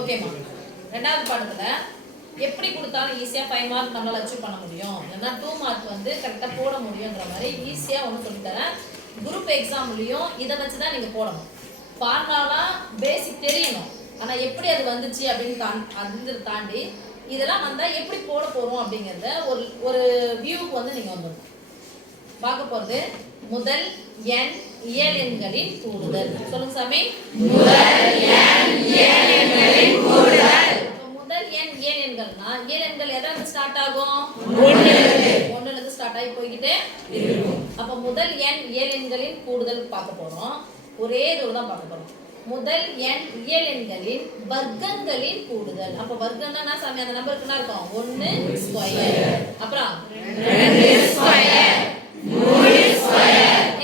ஓகேம்மா ரெண்டாவது பாடத்தில் எப்படி கொடுத்தாலும் ஈஸியாக ஃபைவ் மார்க் நம்மளால் அச்சீவ் பண்ண முடியும்? இல்லைன்னா டூ மார்க் வந்து கரெக்டாக போட முடியுன்ற மாதிரி ஈஸியாக ஒன்று சொல்லித்தரேன் குரூப் எக்ஸாம்லேயும் இதை வச்சு தான் நீங்கள் போடணும் ஃபார்முலாலாம் பேசிக் தெரியணும். ஆனால் எப்படி அது வந்துச்சு அப்படின்னு தான் அது தாண்டி இதெல்லாம் வந்தால் எப்படி போட போகிறோம் அப்படிங்கிறத ஒரு ஒரு வியூவுக்கு வந்து நீங்கள் வந்துடணும். பார்க்க போகிறது முதல் எண் இயல் எண்களின் கூடுதல். சொல்லுங்க சாமி. அப்ப முதல் எண் இயல் எண்கள்னா இயல் எண்கள் எதாவது ஸ்டார்ட் ஆகும்? ஒண்ணுல இருந்து ஸ்டார்ட் ஆகி போய்கிட்டே அப்ப முதல் எண் இயல் எண்களின் கூடுதல் பார்க்க போறோம். ஒரே இதுல தான் பார்க்க போறோம். முதல் எண் இயல் எண்களின் வர்க்கங்களின் கூடுதல். அப்ப வர்க்கம்னா சாமி? அந்த நம்பருக்கு என்ன இருக்கும். ஒன்னு ஸ்கொயர் அப்புறம்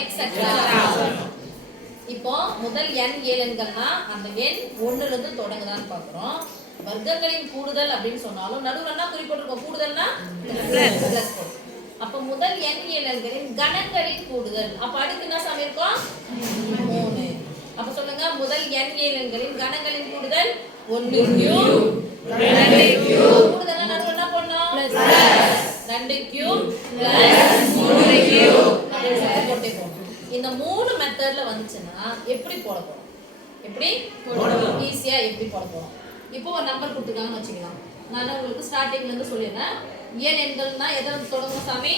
எக்ஸெட்ரா இப்போ முதல் எண்கள்னா அந்த எண் ஒண்ணுல இருந்து தொடங்குதான்னு பாக்குறோம் வர்க்கங்களின் கூடுதல் அப்படின்னு சொன்னாலும் நடுவுல என்ன குறிப்பிட்டிருக்கோம்? கூடுதல்னா அப்ப முதல் எண் எண்களின் கணங்களின் கூடுதல். அப்ப அடுத்து என்ன சாமி இருக்கும் மூணு. அப்ப சொல்லுங்க முதல் எண் எண்களின் கணங்களின் கூடுதல் கியூ கூடுதல்னா நடுவுல என்ன பண்ணணும் ரெண்டு. கியூ மூணு. கியூ போட்டே போகணும் இந்த மூணு மெத்தட்ல வந்துச்சுன்னா எப்படி போட போறோம்? எப்படி ஈஸியாக எப்படி போட இப்போ ஒரு நம்பர் கொடுத்துருக்காங்கன்னு வச்சுக்கலாம். நான் உங்களுக்கு ஸ்டார்டிங்லேருந்து சொல்லிடுறேன். இயல் எண்கள்னா எதை வந்து தொடங்கும் சாமி?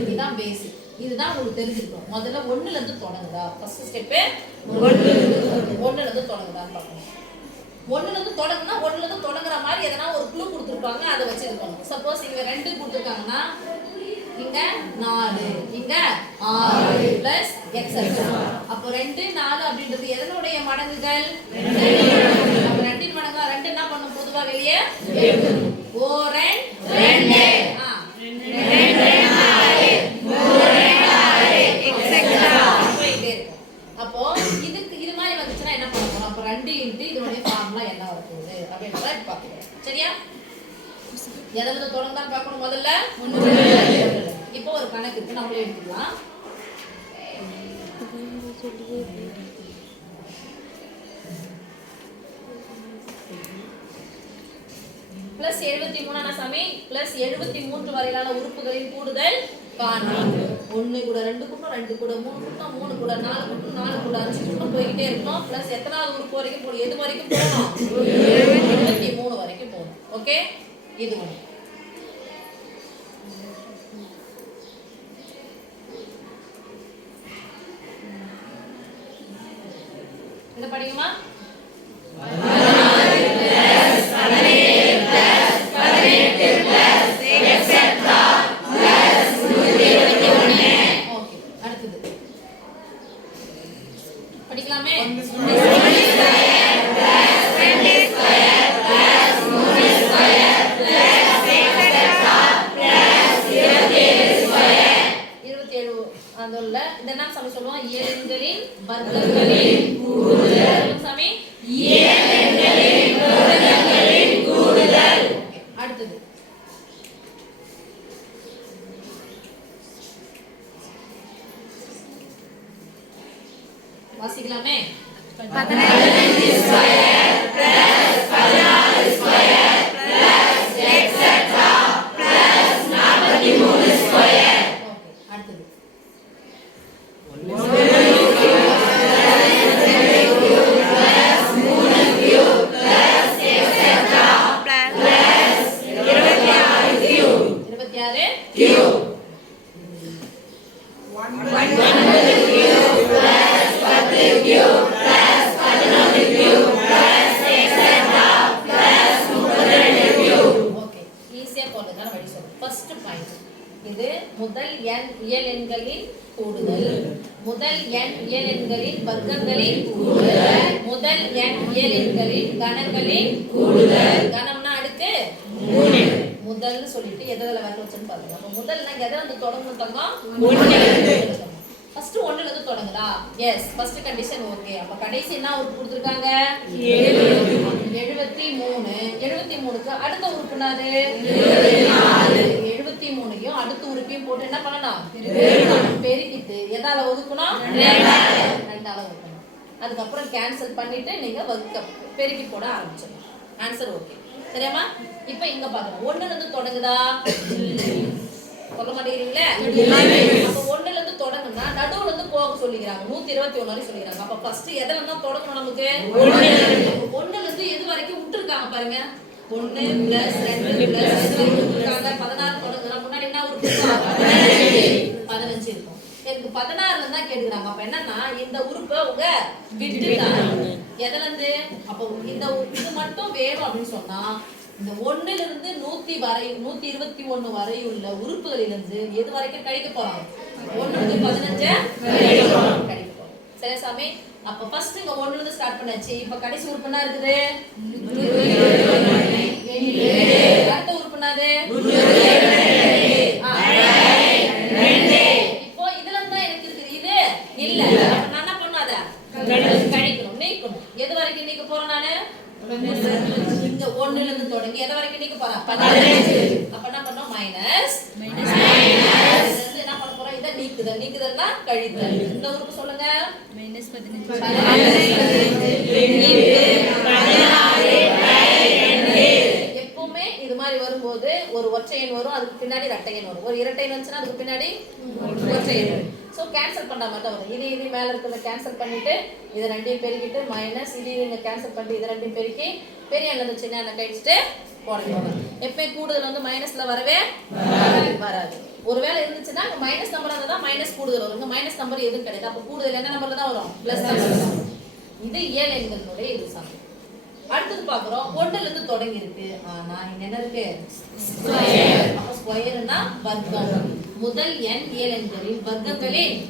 இதுதான் பேசிக் இதுதான் உங்களுக்கு தெரிஞ்சிருக்கும் முதல்ல ஒன்றுலேருந்து தொடங்குதா ஃபர்ஸ்ட் ஸ்டெப்பு ஒன்றுலேருந்து தொடங்குதான்னு பார்க்கணும். ஒன்றுலேருந்து தொடங்குனா ஒன்றுலேருந்து தொடங்குற மாதிரி எதனா ஒரு குழு கொடுத்துருப்பாங்க அதை வச்சு இது பண்ணணும். சப்போஸ் இங்க ரெண்டு கொடுத்துருக்காங்கன்னா இங்க நாலு இங்க ஆறு பிளஸ் எக்ஸெட்ரா அப்போ ரெண்டு நாலு அப்படின்றது எதனுடைய மடங்குகள்? அப்ப ரெண்டின் மடங்கா ரெண்டு என்ன பண்ணும்? பொதுவா வெளியே? ஓ பிளஸ் எழுபத்தி மூணான சாமி? பிளஸ் எழுபத்தி மூன்று வரையிலான உறுப்புகளின் கூடுதல் காணும் ஒண்ணு கூட ரெண்டு கூட்டம் ரெண்டு கூட மூணு கூட்டம் மூணு கூட நாலு கூட்டம் நாலு கூட அஞ்சு கூட்டம் போய்கிட்டே இருக்கோம் பிளஸ் எத்தனாவது உறுப்பு வரைக்கும் போகணும்? எது வரைக்கும் போகணும்? எழுபத்தி மூணு வரைக்கும் போகணும். ஓகே இது ஒன்று இதை படிக்குமா முதல்ல இந்த என்ன சொல்லுவோம். ஏழுங்களின் வர்க்கங்களின் இது முதல் எண் இயல் எண்களின் கூடுதல். முதல் எண் இயல் எண்களின் வர்க்கங்களின் முதல் எண் இயல் எண்களின் கணங்களின் கூடுதல். கணம் முதல்னு சொல்லிட்டு எதில் வர வச்சுன்னு பாருங்க. அப்ப முதல்னா எதை வந்து தொடங்கணும் தங்கம் ஃபர்ஸ்ட் ஒண்ணுல இருந்து தொடங்குதா? எஸ் ஃபர்ஸ்ட் கண்டிஷன் ஓகே அப்ப கடைசி என்ன உறுப்பு கொடுத்துருக்காங்க? எழுபத்தி மூணு. எழுபத்தி மூணுக்கு அடுத்த உறுப்பு என்னது? எழுபத்தி மூணையும் அடுத்த உறுப்பையும் போட்டு என்ன பண்ணணும்? பெருக்கிட்டு. எதால ஒதுக்கணும்? ரெண்டால ஒதுக்கணும். அதுக்கப்புறம் கேன்சல் பண்ணிட்டு நீங்க வகுக்க பெருக்கி போட ஆரம்பிச்சிடலாம் ஆன்சர் ஓகே சரியாம்மா? இப்போ இங்க பாருங்க. ஒண்ணுல இருந்து தொடங்குதா? சொல்ல மாட்டேங்கிறீங்களே? அப்ப ஒண்ணுல இருந்து தொடங்குனா நடுவுல இருந்து போக சொல்லிக்கிறாங்க. நூத்தி இருபத்தி ஒண்ணு வரைக்கும் சொல்லிக்கிறாங்க. அப்ப ஃபர்ஸ்ட் எதுல இருந்தா தொடங்கணும் நமக்கு? ஒண்ணுல இருந்து எது வரைக்கும் விட்டுருக்காங்க பாருங்க. ஒண்ணு பிளஸ் ரெண்டு பிளஸ் பதினாறு தொடங்குனா முன்னாடி என்ன? இருக்கும் எனக்கு பதினாறுல தான் கேட்டுக்கிறாங்க அப்ப என்னன்னா இந்த உறுப்பை உங்க விட்டுட்டாங்க. எதுல இருந்து அப்ப இந்த இது மட்டும் வேணும் அப்படின்னு சொன்னா இந்த ஒண்ணுல இருந்து நூத்தி வரை நூத்தி இருபத்தி ஒண்ணு வரை உள்ள உறுப்புகளிலிருந்து எது வரைக்கும் கழிக்க போறாங்க ஒண்ணு இருந்து பதினஞ்சு கழிக்க போறோம். சரி சாமி? அப்ப ஃபர்ஸ்ட் இங்க ஒண்ணுல இருந்து ஸ்டார்ட் பண்ணாச்சு. இப்ப கடைசி உறுப்பு என்ன இருக்குது? எண் வரும் அதுக்கு பின்னாடி இரட்டை எண் வரும். ஒரு இரட்டை எண் வந்துச்சுன்னா அதுக்கு பின்னாடி ஒற்றை எண் வரும். ஸோ கேன்சல் பண்ற மாதிரி தான் வரும். இது இது மேலே இருக்கிறத கேன்சல் பண்ணிட்டு இதை ரெண்டையும் பெருக்கிட்டு மைனஸ் இது இது கேன்சல் பண்ணிட்டு இது ரெண்டையும் பெருக்கி பெரிய எண்ணெய் இருந்து சின்ன எண்ணெய் கழிச்சுட்டு போடணும். எப்பயும் கூடுதல் வந்து மைனஸ்ல வரவே வராது. ஒருவேளை இருந்துச்சுன்னா மைனஸ் நம்பர் இருந்தால் தான் மைனஸ் கூடுதல் வரும். மைனஸ் நம்பர் எதுவும் கிடையாது. அப்போ கூடுதல் என்ன நம்பர்ல தான் வரும்? பிளஸ் நம்பர் தான் இது இயல் எண்களுடைய இது சாமி அடுத்தது பாக்குறோம் ஒண்ணுல இருந்து தொடங்கி இருக்கு ஆனா என்ன இருக்கு? அப்ப ஸ்கொயர்னா வர்க்கம். முதல் எண் ஏழு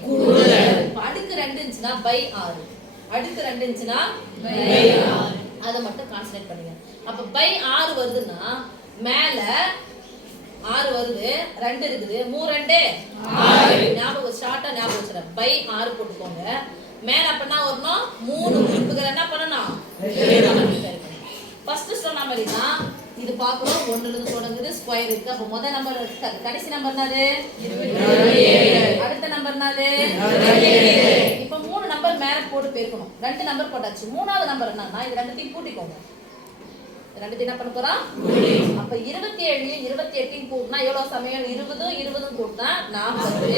கூடுதல். இப்ப அடுக்கு ரெண்டு இருந்துச்சுன்னா பை ஆறு. அடுக்கு ரெண்டு இருந்துச்சுன்னா அதை மட்டும் கான்சன்ட்ரேட் பண்ணுங்க. அப்ப பை ஆறு வருதுன்னா மேல ஆறு வருது ரெண்டு இருக்குது. மூணு ரெண்டு. ஞாபகம் ஷார்ட்டா ஞாபகம் வச்சுறேன். பை ஆறு போட்டுக்கோங்க. மேல அப்ப என்ன வரணும்? மூணு உறுப்புகள். என்ன பண்ணணும்? ஃபர்ஸ்ட் சொன்ன மாதிரி தான் இது பார்க்குறோம். ஒன்றுல இருந்து தொடங்குது. ஸ்கொயர் இருக்கு. அப்போ முதல் நம்பர் கடைசி நம்பர் என்னது? அடுத்த நம்பர் என்னது? இப்போ மூணு நம்பர் மேல போட்டு பெருக்கணும். ரெண்டு நம்பர் போட்டாச்சு. மூணாவது நம்பர் என்னன்னா இது ரெண்டுத்தையும் கூட்டிக்கோங்க. ரெண்டுத்தையும் என்ன பண்ண போறோம்? அப்ப இருபத்தி ஏழு இருபத்தி எட்டையும் கூட்டினா எவ்வளவு சமயம் இருபதும் இருபதும் கூட்டினா நாற்பது.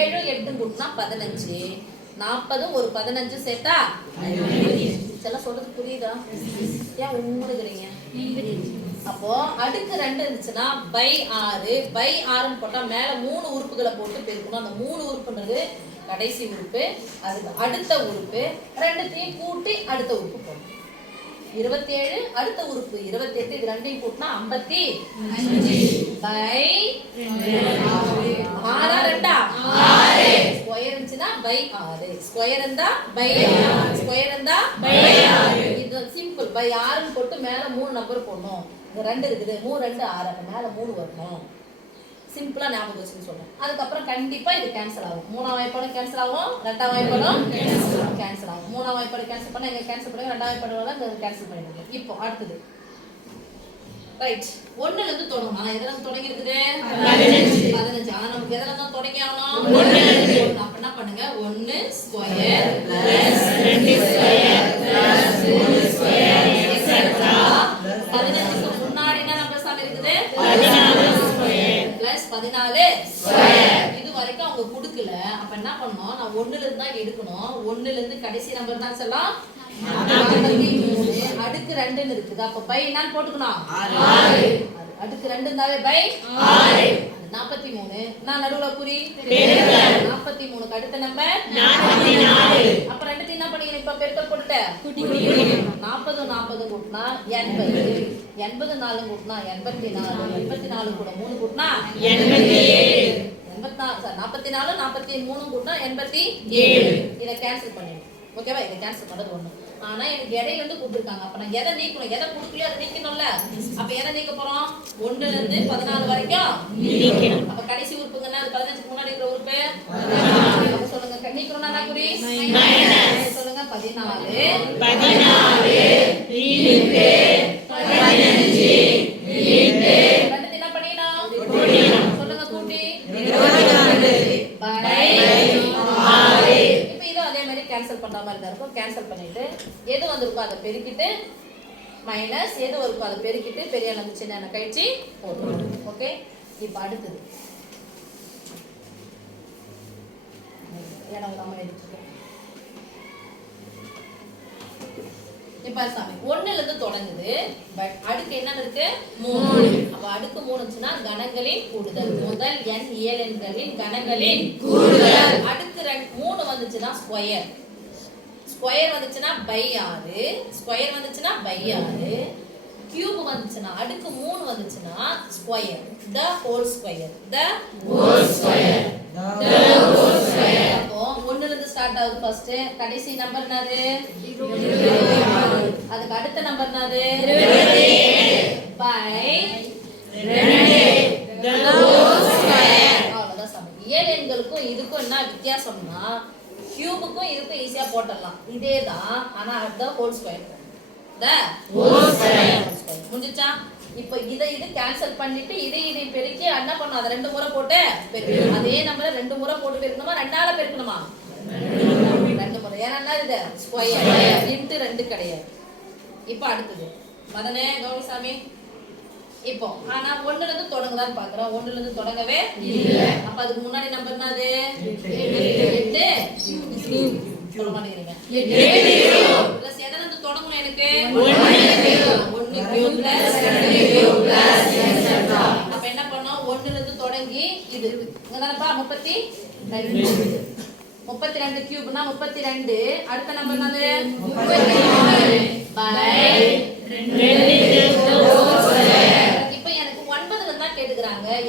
ஏழு எட்டும் கூட்டினா பதினஞ்சு. நாற்பதும் ஒரு பதினஞ்சு சேர்த்தா? இதெல்லாம் சொல்றது புரியுதா? ஏன் உண்மைக்கிறீங்க அப்போ அடுக்கு ரெண்டு இருந்துச்சுன்னா பை ஆறு பை ஆறுன்னு போட்டா மேல மூணு உறுப்புகளை போட்டு பெருக்கணும். அந்த மூணு உறுப்புன்றது கடைசி உறுப்பு அதுக்கு அடுத்த உறுப்பு ரெண்டுத்தையும் கூட்டி அடுத்த உறுப்பு போடணும். இருபத்தி ஏழு அடுத்த உறுப்பு. இருபத்தி எட்டு இது ரெண்டையும் கூட்டினா ஐம்பத்தி பை ஆறா ரெண்டா? ஸ்கொயர் இருந்துச்சுன்னா பை ஆறு. ஸ்கொயர் இருந்தா பை ஸ்கொயர் இருந்தா பை இது சிம்பிள் பை ஆறுன்னு போட்டு மேல மூணு நம்பர் போடணும். இங்க ரெண்டு இருக்குது. மூணு ரெண்டு ஆறு. அப்ப மேல மூணு வரணும். சிம்பிளா ஞாபகம் வச்சுன்னு சொல்றேன். அதுக்கப்புறம் கண்டிப்பா இது கேன்சல் ஆகும். மூணாம் வாய்ப்பாடும் கேன்சல் ஆகும். ரெண்டாம் வாய்ப்பாடும் கேன்சல் ஆகும். மூணாம் வாய்ப்பாடு கேன்சல் பண்ணா இங்க கேன்சல் பண்ணுங்க? ரெண்டாம் வாய்ப்பாடு கேன்சல் பண்ணிடுங்க. இப்போ அடுத்தது. ரைட் ஒண்ணுல இருந்து தொடங்கணும் ஆனா எதுல இருந்து தொடங்கி இருக்குது பதினஞ்சு. ஆனா நமக்கு எதுல இருந்து தொடங்கி ஆகணும் அப்ப என்ன பண்ணுங்க? ஒண்ணு ஸ்கொயர் பிளஸ் ரெண்டு ஸ்கொயர் பிளஸ் மூணு ஸ்கொயர் எக்ஸெட்ரா பதினஞ்சுக்கு முன்னாடி என்ன நம்பர் சாமி இருக்குது? பிளஸ் பதினாலு இது வரைக்கும் அவங்க கொடுக்கல. அப்ப என்ன பண்ணணும்? நான் ஒண்ணுல இருந்து தான் எடுக்கணும். ஒண்ணுல இருந்து கடைசி நம்பர் தான் சொல்லலாம் அடுக்கு ரெண்டுன்னு இருக்குது. அப்ப பை என்னன்னு போட்டுக்கணும். அடுக்கு ரெண்டு இருந்தாவே பை நாற்பத்தி மூணு நான் நடுவுல குறி? நாற்பத்தி மூணுக்கு அடுத்த நம்பர் அப்ப ரெண்டுத்தையும் என்ன பண்ணீங்க இப்ப பெருக்கல் போட்டுட்ட? நாற்பது நாற்பது கூட்டினா எண்பது. எண்பது நாலு கூட்டினா எண்பத்தி நாலு. எண்பத்தி நாலு கூட மூணு கூட்டினா எண்பத்தி நாலு சார் நாற்பத்தி நாலு நாற்பத்தி மூணு கூட்டினா எண்பத்தி ஏழு. இதை கேன்சல் பண்ணிடுங்க ஓகேவா இதை கேன்சல் பண்ணது ஒண்ணு. ஆனா எனக்கு எடையில இருந்து கூப்பிட்டுருக்காங்க அப்ப நான் எதை நீக்கணும்? எதை கொடுக்கலையோ அதை நீக்கணும்ல. அப்ப எதை நீக்க போறோம்? ஒண்ணுல இருந்து பதினாலு வரைக்கும் அப்ப கடைசி உறுப்புங்க என்ன? அது பதினஞ்சுக்கு முன்னாடி இருக்கிற உறுப்பு? சொல்லுங்க. நீக்கணும்னா குறி சொல்லுங்க பதினாலு. ரெண்டுத்தையும் என்ன பண்ணிடணும்? சொல்லுங்க கூட்டி. By இப்ப இதுவும் அதே மாதிரி cancel பண்ற மாதிரி தான் இருக்கும். cancel பெருக்கிட்டு மைனஸ் எது இருக்கோ அதை பெருக்கிட்டு பெரிய அளவு சின்ன கழிச்சு போட்டுருவோம் ஓகே இப்போ அடுத்தது. இடம் இப்ப சாமி தொடங்குது பட் அடுக்கு என்ன இருக்கு? மூணு. அப்ப அடுக்கு மூணு இருந்துச்சுன்னா கணங்களின் கூடுதல். முதல் எண் இயலெண்களின் கணங்களின் கூடுதல். அடுக்கு ரெண்டு மூணு வந்துச்சுன்னா ஸ்கொயர் ஸ்கொயர் வந்துச்சுன்னா பை ஆறு ஸ்கொயர் வந்துச்சுன்னா பை ஆறு கியூப் வந்துச்சுன்னா அடுக்கு மூணு வந்துச்சுன்னா square the whole square the whole square அப்போ ஒண்ணுல இருந்து ஸ்டார்ட் ஆகுது ஃபர்ஸ்ட் கடைசி நம்பர் என்னது? அதுக்கு அடுத்த நம்பர் என்னது? பை ஏழு எண்களுக்கும் இதுக்கும் என்ன வித்தியாசம்னா கியூபுக்கும் இதுக்கும் ஈஸியா போட்டுடலாம். இதே தான் ஆனா அதுதான் whole square the whole square முடிஞ்சுச்சா இப்போ இதை இது கேன்சல் பண்ணிட்டு இதை இதை பெருக்கி என்ன பண்ணும் அதை ரெண்டு முறை போட்டு பெருக்கணும். அதே நம்பரை ரெண்டு முறை போட்டு பெருக்கணுமா ரெண்டால பெருக்கணுமா? ரெண்டு முறை. ஏன்னா என்ன இது? ஸ்கொயர் இன்ட்டு ரெண்டு கிடையாது. இப்போ அடுத்தது. மதனே கௌரிசாமி இப்போ ஆனா ஒண்ணுல இருந்து தொடங்குதான்னு பாக்குறோம் ஒண்ணுல இருந்து தொடங்கவே இல்ல. அப்ப அதுக்கு முன்னாடி நம்பர் என்னது? எட்டு. சொல்ல மாட்டேங்கிறீங்க பிளஸ் எதுல இருந்து தொடங்கணும் எனக்கு? ஒண்ணு கியூ பிளஸ் ரெண்டு. அப்ப என்ன பண்ணோம்? ஒண்ணுல இருந்து தொடங்கி இது. இங்க தானப்பா முப்பத்தி ரெண்டு. முப்பத்தி ரெண்டு கியூப்னா முப்பத்தி ரெண்டு. அடுத்த நம்பர் என்னது? பை தான்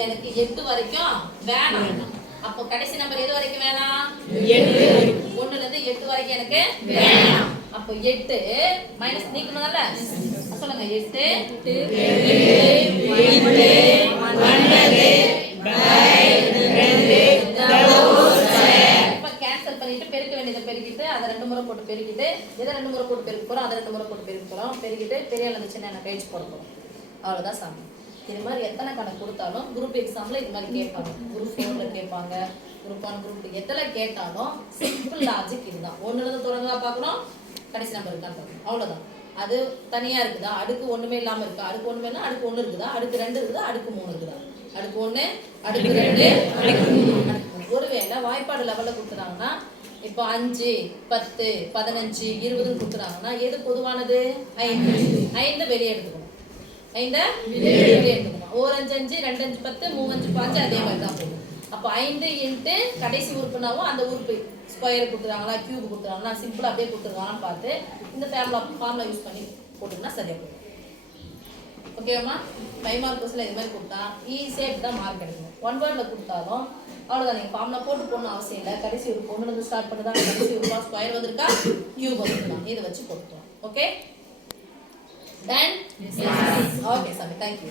எனக்கு எட்டு வரைக்கும் வேணாம். அப்போ கடைசி நம்பர் எது வரைக்கும் வேணாம் ஒண்ணுல இருந்து எட்டு வரைக்கும் எனக்கு வேணாம். அப்போ எட்டு மைனஸ் நீக்கணும்ல? சொல்லுங்க எட்டு. இப்ப cancel பண்ணிட்டு பெருக்க வேண்டியதை பெருக்கிட்டு அதை ரெண்டு முறை போட்டு பெருக்கிட்டு எதை ரெண்டு முறை போட்டு பெருக்க போறோம் அதை ரெண்டு முறை போட்டு பெருக்க போறோம். பெருக்கிட்டு பெரிய அளவு சின்ன கழிச்சு போட போறோம். அவ்வளவுதான் சாமி. இது மாதிரி எத்தனை கணக்கு கொடுத்தாலும் குரூப் எக்ஸாம்ல இது மாதிரி கேட்பாங்க. குரூப் ஃபோர்ல கேட்பாங்க. குரூப் ஒன் குரூப் டூ எத்தனை கேட்டாலும் சிம்பிள் லாஜிக் இதுதான். ஒண்ணுல இருந்து தொடங்கா பார்க்கணும். கடைசி நம்பர் தான் பார்க்கணும். அவ்வளவுதான். அது தனியா இருக்குதா? அடுக்கு ஒண்ணுமே இல்லாம இருக்கா? அடுக்கு ஒண்ணுமே அடுக்கு ஒண்ணு இருக்குதா? அடுக்கு ரெண்டு இருக்குதா? அடுக்கு மூணு இருக்குதா? அடுக்கு ஒண்ணு அடுக்கு ரெண்டு அடுக்கு அடுக்கு மூணு. ஒருவேளை வாய்ப்பாடு லெவல்ல கொடுத்துறாங்கன்னா இப்போ அஞ்சு பத்து பதினஞ்சு இருபதுன்னு கொடுத்துறாங்கன்னா எது பொதுவானது? ஐந்து. ஐந்து வெளியே எடுத்துக்கணும். ஐந்த? ஒரு அஞ்சு ரெண்டு அஞ்சு பத்து மூணு அஞ்சு பாஞ்சு அதே மாதிரி தான் போகும். அப்போ ஐந்து இன்ட்டு கடைசி உறுப்புனாவும் அந்த உறுப்பு ஸ்கொயர் கொடுத்துறாங்களா கியூப் கொடுத்துறாங்களா சிம்பிளா அப்படியே கொடுத்துருக்காங்களான்னு பார்த்து இந்த ஃபேமிலா ஃபார்முலா யூஸ் பண்ணி போட்டுங்கன்னா சரியா போகும். ஓகேவாம்மா ஃபைவ் மார்க் கொஸ்டில் இது மாதிரி கொடுத்தா ஈஸியாக இப்படி தான் மார்க் கிடைக்கும் ஒன் வேர்டில் கொடுத்தாலும் அவ்வளோதான் நீங்கள் ஃபார்ம்ல போட்டு போடணும் அவசியம் இல்லை. கடைசி ஒரு பொண்ணுலேருந்து ஸ்டார்ட் பண்ணுதா? கடைசி ஒரு ஸ்கொயர் வந்திருக்கா? கியூப் வந்திருக்கா? இதை வச்சு கொடுத்துருவோம். ஓகே தென் ஓகே சாமி தேங்க்யூ